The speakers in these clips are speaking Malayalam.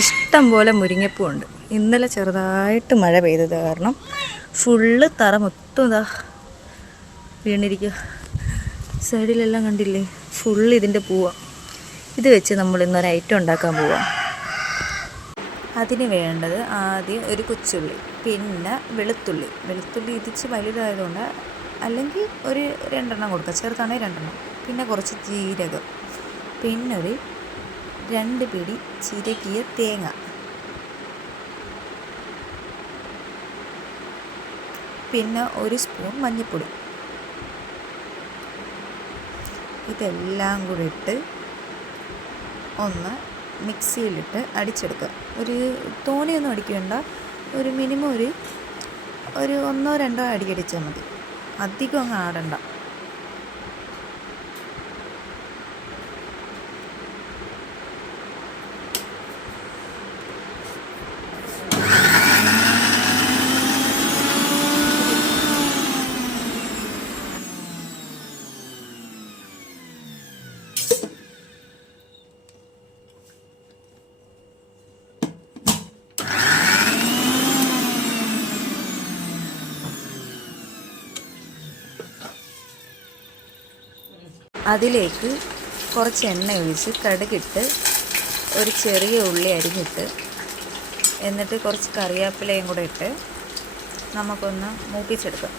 ഇഷ്ടം പോലെ മുരിങ്ങപ്പൂ ഉണ്ട്. ഇന്നലെ ചെറുതായിട്ട് മഴ പെയ്തത് കാരണം ഫുള്ള് തറ മൊത്തം ഇതാ വീണിരിക്കുക സൈഡിലെല്ലാം കണ്ടില്ലേ? ഫുള്ള് ഇതിന്റെ പൂവാ. ഇത് വെച്ച് നമ്മൾ ഇന്നൊരു ഐറ്റം ഉണ്ടാക്കാൻ പോവാം. അതിന് വേണ്ടത് ആദ്യം ഒരു കൊച്ചുള്ളി പിന്നെ വെളുത്തുള്ളി. വെളുത്തുള്ളി ഇതിച്ച് വലുതായതുകൊണ്ട് അല്ലെങ്കിൽ ഒരു രണ്ടെണ്ണം കൊടുക്കുക ചെറുതാണെങ്കിൽ രണ്ടെണ്ണം. പിന്നെ കുറച്ച് ജീരകം. പിന്നെ ഒരു രണ്ട് പിടി ചിരകിയ തേങ്ങ. പിന്നെ ഒരു സ്പൂൺ മഞ്ഞൾപ്പൊടി. ഇതെല്ലാം കൂടി ഇട്ട് ഒന്ന് മിക്സിയിലിട്ട് അടിച്ചെടുക്കുക. ഒരു തോനെയൊന്നും അടിക്കേണ്ട. ഒരു മിനിമം ഒരു ഒരു ഒന്നോ രണ്ടോ അടിക്കടിച്ചാൽ മതി. അധികം അങ്ങ് ആടണ്ട. അതിലേക്ക് കുറച്ച് എണ്ണ ഒഴിച്ച് കടുകിട്ട് ഒരു ചെറിയ ഉള്ളി അരിഞ്ഞിട്ട് എന്നിട്ട് കുറച്ച് കറിവേപ്പിലയും കൂടെ ഇട്ട് നമുക്കൊന്ന് മൂപ്പിച്ചെടുക്കാം.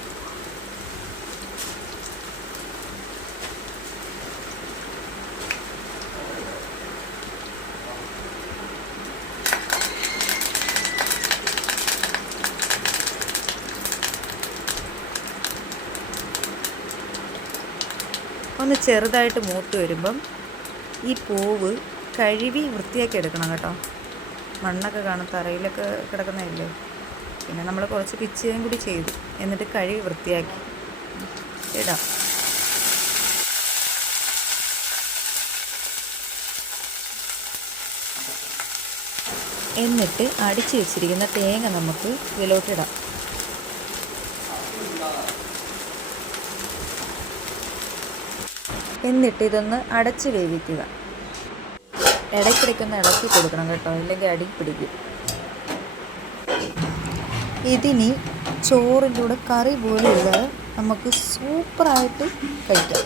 ഒന്ന് ചെറുതായിട്ട് മൂത്ത് വരുമ്പം ഈ പൂവ് കഴുകി വൃത്തിയാക്കി എടുക്കണം കേട്ടോ. മണ്ണൊക്കെ കാണും തറയിലൊക്കെ കിടക്കുന്നതല്ലേ? പിന്നെ നമ്മൾ കുറച്ച് പിച്ചുകയും കൂടി ചെയ്തു. എന്നിട്ട് കഴുകി വൃത്തിയാക്കി. ഇടാം. എന്നിട്ട് അടിച്ചു വെച്ചിരിക്കുന്ന തേങ്ങ നമുക്ക് ഇതിലോട്ടിടാം എന്നിട്ട് ഇതൊന്ന് അടച്ച് വേവിക്കുക. ഇടയ്ക്കിടയ്ക്കൊന്ന് ഇളക്കി കൊടുക്കണം കേട്ടോ ഇല്ലെങ്കിൽ അടി പിടിക്കും. ഇതിനി ചോറിന്റെ കൂടെ കറി പോലും ഇല്ലാതെ നമുക്ക് സൂപ്പറായിട്ട് കഴിക്കാം.